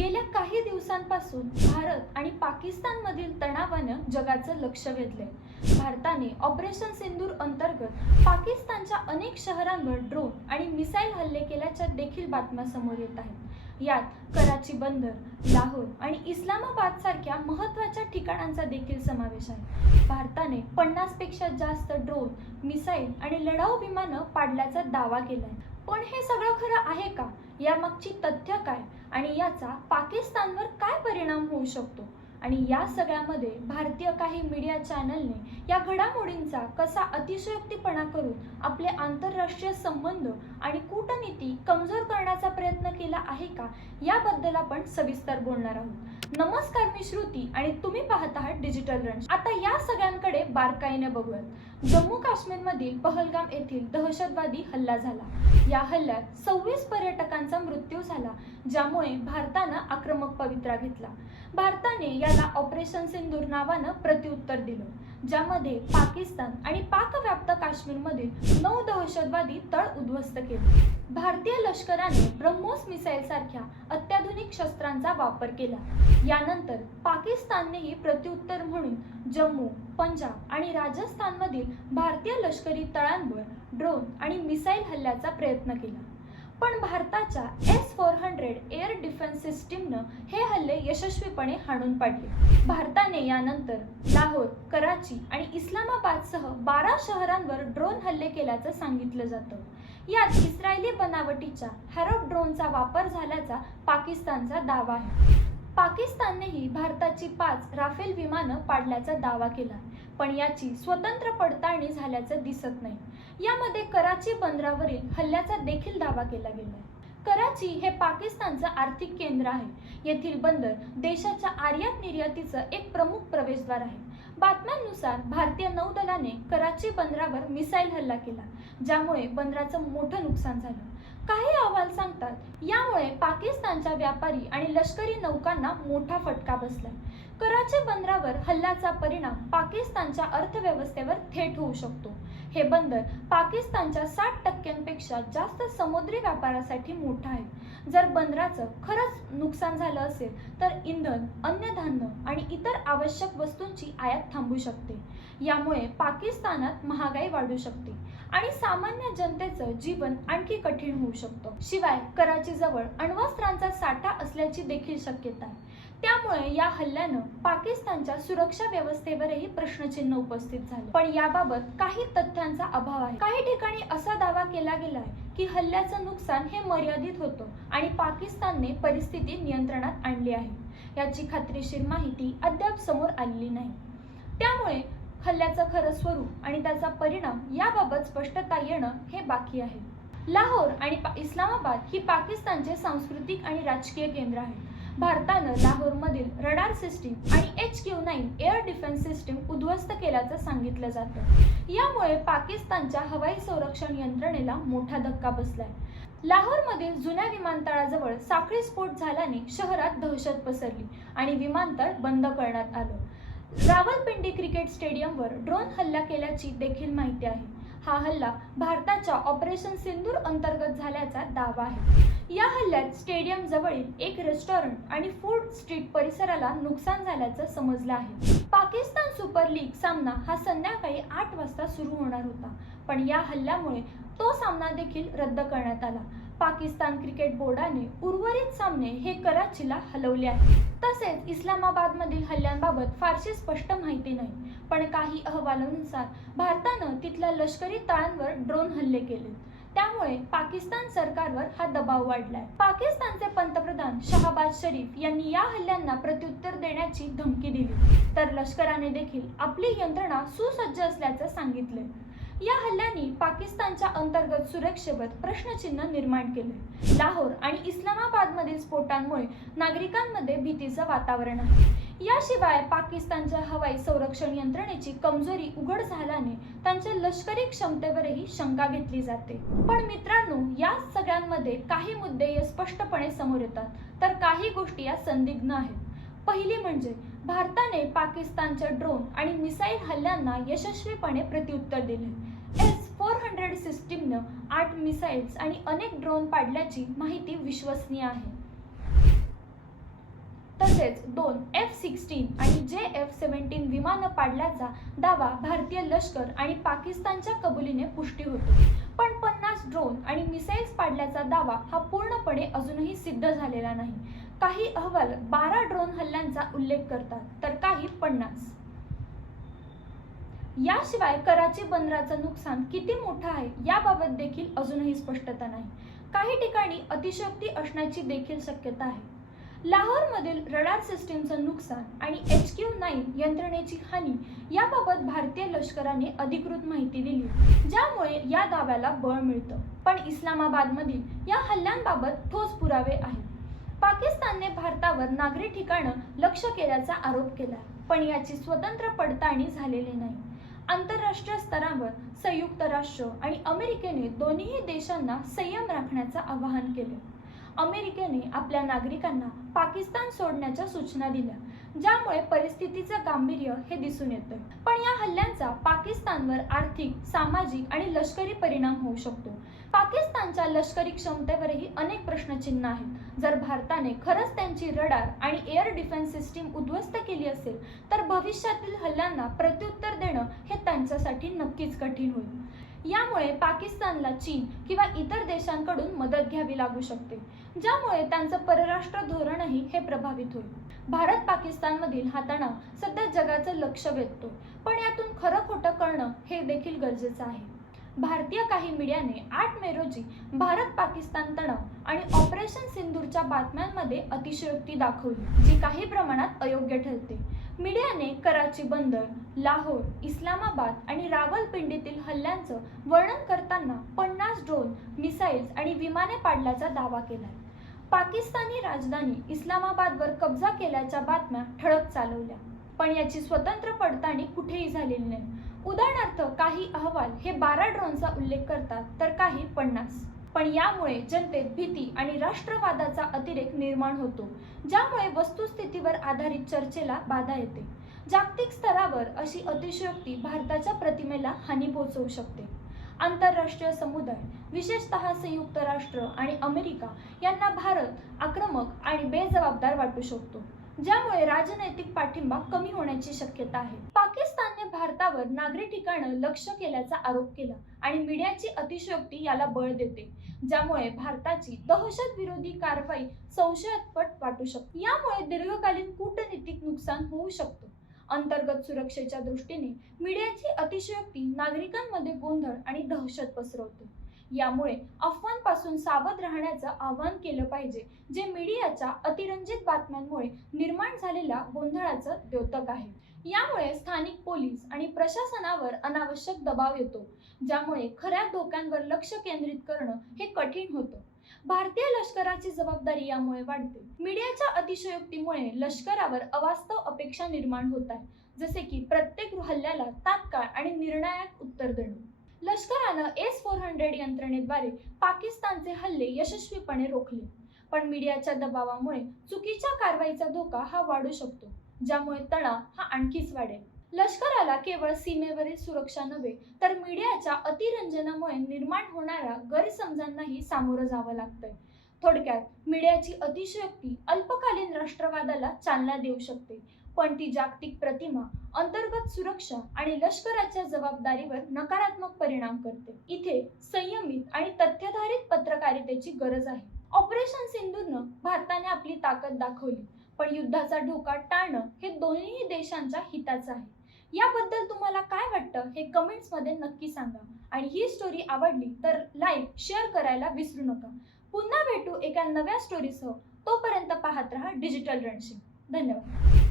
गेल्या काही दिवसांपासून भारत आणि पाकिस्तानमधील तणावानं जगाचं लक्ष वेधलंय. भारताने ऑपरेशन सिंदूर अंतर्गत पाकिस्तानच्या अनेक शहरांवर ड्रोन आणि मिसाईल हल्ले केल्याच्या देखील बातम्या समोर येत आहेत. यात कराची बंदर लाहोर आणि इस्लामाबाद सारख्या महत्त्वाच्या ठिकाणांचा देखील समावेश आहे. भारताने पन्नासपेक्षा जास्त ड्रोन मिसाईल आणि लढाऊ विमानं पाडल्याचा दावा केलाय. पण हे सगळं खरं आहे का? यामागची तथ्य काय? आणि याचा पाकिस्तानवर काय परिणाम होऊ शकतो? आणि या सगळ्यामध्ये भारतीय काही मीडिया चॅनलने या घडामोडींचा कसा अतिशयोक्तीपणा करून आपले आंतरराष्ट्रीय संबंध आणि कूटनीती कमजोर करण्याचा प्रयत्न केला आहे का? याबद्दल आपण सविस्तर बोलणार आहोत. नमस्कार मी श्रुती आणि तुम्ही पाहत आहात डिजिटल रंच आता या सगळ्यांकडे बारकाईने बघूयात. जम्मू काश्मीरमधील पहलगाम येथील दहशतवादी हल्ला झाला. या हल्ल्यात सव्वीस पर्यटकांचा मृत्यू झाला ज्यामुळे भारतानं आक्रमक पवित्रा घेतला. भारताने याला ऑपरेशन सिंदूर नावानं प्रत्युत्तर दिलं. ज्यामध्ये पाकिस्तान आणि पाकव्याप्त काश्मीरमधील नऊ दहशतवादी तळ उद्ध्वस्त केले. भारतीय लष्कराने ब्रह्मोस मिसाईल सारख्या अत्याधुनिक शस्त्रांचा वापर केला. यानंतर पाकिस्ताननेही प्रत्युत्तर म्हणून जम्मू पंजाब आणि राजस्थानमधील भारतीय लष्करी तळांवर ड्रोन आणि मिसाईल हल्ल्याचा प्रयत्न केला. पण भारताच्या S four hundred air defence सिस्टीमनं हे हल्ले यशस्वीपणे हाणून पाडले. भारताने यानंतर लाहोर कराची आणि इस्लामाबादसह बारा शहरांवर ड्रोन हल्ले केल्याचं सांगितलं जातं. यात इस्रायली बनावटीच्या हॅरोप ड्रोनचा वापर झाल्याचा पाकिस्तानचा दावा आहे. पाकिस्ताननेही भारताची पाच राफेल विमानं पाडल्याचा दावा केला. पण याची स्वतंत्र पडताळणी झाल्याचं दिसत नाही. यामध्ये कराची बंदरावरील हल्ल्याचा देखील दावा केला गेलाय कराची हे पाकिस्तानचं आर्थिक केंद्र आहे. येथील बंदर देशाच्या आयात निर्यातीचं एक प्रमुख प्रवेशद्वार आहे. बातम्यांनुसार भारतीय नौदलाने कराची बंदरावर मिसाईल हल्ला केला ज्यामुळे बंदराचं मोठं नुकसान झालं. काही अहवाल सांगतात यामुळे पाकिस्तानच्या व्यापारी आणि लष्करी नौकांना मोठा फटका बसलाय. कराची बंदरावर हल्ल्याचा परिणाम पाकिस्तानच्या अर्थव्यवस्थेवर थेट होऊ शकतो. हे बंदर पाकिस्तानच्या साठ टक्क्यांपेक्षा जास्त समुद्री व्यापारासाठी मोठं आहे. जर बंदराचं खरंच नुकसान झालं असेल तर इंधन अन्नधान्य आणि इतर आवश्यक वस्तूंची आयात थांबू शकते. यामुळे पाकिस्तानात महागाई वाढू शकते आणि सामान्य जनतेचं जीवन आणखी कठीण होऊ शकतं. शिवाय कराची जवळ अण्वस्त्रांचा साठा असल्याची देखील शक्यता आहे. त्यामुळे या हल्ल्यानं पाकिस्तानच्या सुरक्षा व्यवस्थेवरही प्रश्नचिन्ह उपस्थित झाले. पण याबाबत काही तथ्यांचा अभाव आहे. काही ठिकाणी असा दावा केला गेला आहे की हल्ल्याचं नुकसान हे मर्यादित होतं आणि पाकिस्तानने परिस्थिती नियंत्रणात आणली आहे. याची खात्रीशीर माहिती अद्याप समोर आलेली नाही. त्यामुळे हल्ल्याचं खरं स्वरूप आणि त्याचा परिणाम याबाबत स्पष्टता येणं हे बाकी आहे. लाहोर आणि इस्लामाबाद ही पाकिस्तानचे सांस्कृतिक आणि राजकीय केंद्र आहे भारतानं लाहोरमधील रडार सिस्टीम आणि H Q nine air defence system उद्ध्वस्त केल्याचं सांगितलं जातं. यामुळे पाकिस्तानच्या हवाई संरक्षण यंत्रणेला मोठा धक्का बसलाय. लाहोरमधील जुन्या विमानतळाजवळ साखळी स्फोट झाल्याने शहरात दहशत पसरली आणि विमानतळ बंद करण्यात आलं. रावलपिंडी क्रिकेट स्टेडियमवर ड्रोन हल्ला केल्याची देखील माहिती आहे. हा हल्ला भारताच्या ऑपरेशन सिंदूर अंतर्गत झाल्याचा दावा आहे. या हल्ल्यात स्टेडियम जवळील एक रेस्टॉरंट आणि फूड स्ट्रीट परिसराला नुकसान झाल्याचं समजलं आहे. पाकिस्तान सुपर लीग सामना हा संध्याकाळी आठ वाजता सुरू होणार होता पण या हल्ल्यामुळे तो सामना देखील रद्द करण्यात आला. पाकिस्तान क्रिकेट बोर्डाने उर्वरित सामने हे कराचीला हलवले आहेत. तसेच इस्लामाबादमधील हल्ल्यांबाबत फारशी स्पष्ट माहिती नाही पण काही अहवालानुसार भारतानं तिथल्या लष्करी तळांवर ड्रोन हल्ले केले. त्यामुळे पाकिस्तान सरकारवर हा दबाव वाढलाय. पाकिस्तानचे पंतप्रधान शहाबाज शरीफ यांनी या हल्ल्यांना प्रत्युत्तर देण्याची धमकी दिली. तर लष्कराने देखील आपली यंत्रणा सुसज्ज असल्याचं सांगितले या हल्ल्यांनी पाकिस्तानच्या अंतर्गत सुरक्षेवर प्रश्नचिन्ह निर्माण केले. लाहोर आणि इस्लामाबादमधील स्फोटांमुळे नागरिकांमध्ये भीतीचं वातावरण आहे. याशिवाय पाकिस्तानच्या हवाई संरक्षण यंत्रणेची कमजोरी उघड झाल्याने त्यांच्या लष्करी क्षमतेवरही शंका घेतली जाते. पण मित्रांनो या सगळ्यांमध्ये काही मुद्दे स्पष्टपणे समोर येतात तर काही गोष्टी या संदिग्ध आहेत. पहिली म्हणजे भारताने पाकिस्तानच्या ड्रोन आणि मिसाईल हल्ल्यांना यशस्वीपणे प्रत्युत्तर दिले. हंड्रेड सिस्टीमनं आठ मिसाईल्स आणि अनेक ड्रोन पाडल्याची माहिती विश्वसनीय आहे. तसेच दोन एफ सिक्स्टीन आणि जे एफ सेव्हन्टीन विमानं पाडल्याचा दावा भारतीय लष्कर आणि पाकिस्तानच्या कबुलीने पुष्टी होतो. पण पन्नास ड्रोन आणि मिसाईल्स पाडल्याचा दावा हा पूर्णपणे अजूनही सिद्ध झालेला नाही. काही अहवाल बारा ड्रोन हल्ल्यांचा उल्लेख करतात तर काही पन्नास. याशिवाय कराची बंदराचं नुकसान किती मोठं आहे याबाबत देखील अजूनही स्पष्टता नाही. काही ठिकाणी अतिशक्ती असण्याची देखील शक्यता आहे. लाहोरमधील रडार सिस्टीमचं नुकसान आणि एच क्यू नाईन यंत्रणेची हानी याबाबत भारतीय लष्कराने अधिकृत माहिती दिली ज्यामुळे या दाव्याला बळ मिळतं. पण इस्लामाबादमधील या हल्ल्यांबाबत ठोस पुरावे आहेत. पाकिस्तानने भारतावर नागरी ठिकाणं लक्ष केल्याचा आरोप केला पण याची स्वतंत्र पडताळणी झालेली नाही. आंतरराष्ट्रीय स्तरावर संयुक्त राष्ट्र आणि अमेरिकेने दोन्ही देशांना संयम राखण्याचं आवाहन केले. अमेरिकेने आपल्या नागरिकांना पाकिस्तान सोडण्याच्या सूचना दिल्या. ज्यामुळे परिस्थितीचं गांभीर्य हे दिसून येतं पण या हल्ल्यांचा पाकिस्तानवर आर्थिक सामाजिक आणि लष्करी परिणाम होऊ शकतो. पाकिस्तानच्या लष्करी क्षमतेवरही अनेक प्रश्नचिन्ह आहेत. जर भारताने खरंच त्यांची रडार आणि एअर डिफेन्स सिस्टीम उद्ध्वस्त केली असेल तर भविष्यातील हल्ल्यांना प्रत्युत्तर देणं हे त्यांच्यासाठी नक्कीच कठीण होईल. यामुळे पाकिस्तानला चीन किंवा इतर देशांकडून मदत घ्यावी लागू शकते ज्यामुळे त्यांचं परराष्ट्र धोरणही हे प्रभावित होईल. भारत पाकिस्तानमधील हा तणाव सध्या जगाचं लक्ष वेधतो पण यातून खरं खोटं कळणं हे देखील गरजेचं आहे. भारतीय काही मीडियाने आठ मे रोजी भारत पाकिस्तान तणाव आणि ऑपरेशन सिंदूरच्या बातम्यांमध्ये अतिशयोक्ती दाखवली जी काही प्रमाणात अयोग्य ठरते. मीडियाने कराची बंदर लाहोर इस्लामाबाद आणि रावलपिंडीतील हल्ल्यांचं वर्णन करताना पन्नास ड्रोन मिसाईल्स आणि विमाने पाडल्याचा दावा केला पाकिस्तानी राजधानी इस्लामाबादवर कब्जा केल्याच्या बातम्या ठळक चालवल्या पण याची स्वतंत्र पडताळणी कुठेही झालेली नाही. उदाहरणार्थ काही अहवाल हे बारा ड्रोनचा उल्लेख करतात तर काही पन्नास. पण यामुळे जनतेत भीती आणि राष्ट्रवादाचा अतिरेक निर्माण होतो ज्यामुळे वस्तुस्थितीवर आधारित चर्चेला बाधा येते. जागतिक स्तरावर अशी अतिशयोक्ती भारताच्या प्रतिमेला हानी पोहोचवू शकते. आंतरराष्ट्रीय समुदाय विशेषतः संयुक्त राष्ट्र आणि अमेरिका यांना भारत आक्रमक आणि बेजबाबदार वाटू शकतो ज्यामुळे राजनैतिक पाठिंबा कमी होण्याची शक्यता आहे. भारतावर नागरी ठिकाणं लक्ष केल्याचा आरोप केला आणि मीडियाची अतिशयोक्ती याला बळ देते. ज्यामुळे भारताची दहशत विरोधी कारवाई संशयास्पद वाटू शकते. यामुळे दीर्घकालीन कूटनीतिक नुकसान होऊ शकतो. अंतर्गत सुरक्षेच्या दृष्टीने मीडियाची अतिशयोक्ती नागरिकांमध्ये गोंधळ आणि दहशत पसरवते. यामुळे अफवांपासून सावध राहण्याचं आवाहन केलं पाहिजे जे मीडियाच्या अतिरंजित बातम्यांमुळे निर्माण झालेल्या गोंधळाचं द्योतक आहे. यामुळे स्थानिक पोलीस आणि प्रशासनावर अनावश्यक दबाव येतो ज्यामुळे खऱ्या धोक्यांवर लक्ष केंद्रित करणं हे कठीण होतं. भारतीय लष्कराची जबाबदारी यामुळे वाढते. मीडियाच्या अतिशयोक्तीमुळे लष्करावर अवास्तव अपेक्षा निर्माण होत आहे जसे की प्रत्येक हल्ल्याला तात्काळ आणि निर्णायक उत्तर देणं. लष्करानं एस फोर हंड्रेड यंत्रणेद्वारे पाकिस्तानचे हल्ले यशस्वीपणे रोखले पण मीडियाच्या दबावामुळे चुकीच्या कारवाईचा धोका हा वाढू शकतो. ज्यामुळे तणाव हा आणखीच वाढेल. लष्कराला केवळ सीमेवरील सुरक्षा नव्हे तर मीडियाच्या अतिरंजनामुळे निर्माण होणाऱ्या गैरसमजांनाही सामोरं जावं लागतंय. थोडक्यात मीडियाची अतिशयोक्ती अल्पकालीन राष्ट्रवादाला चालना देऊ शकते पण ती जागतिक प्रतिमा अंतर्गत सुरक्षा आणि लष्कराच्या जबाबदारीवर नकारात्मक परिणाम करते. इथे संयमित आणि तथ्याधारित पत्रकारितेची गरज आहे. ऑपरेशन सिंधूरनं भारताने आपली ताकद दाखवली. पण युद्धाचा धोका टाळणं हे दोन्ही देशांच्या हिताचं आहे. याबद्दल तुम्हाला काय वाटतं हे कमेंट्समध्ये नक्की सांगा. आणि ही स्टोरी आवडली तर लाईक शेअर करायला विसरू नका. पुन्हा भेटू एका नव्या स्टोरीसह तोपर्यंत पाहत रहा डिजिटल रणशिंग धन्यवाद.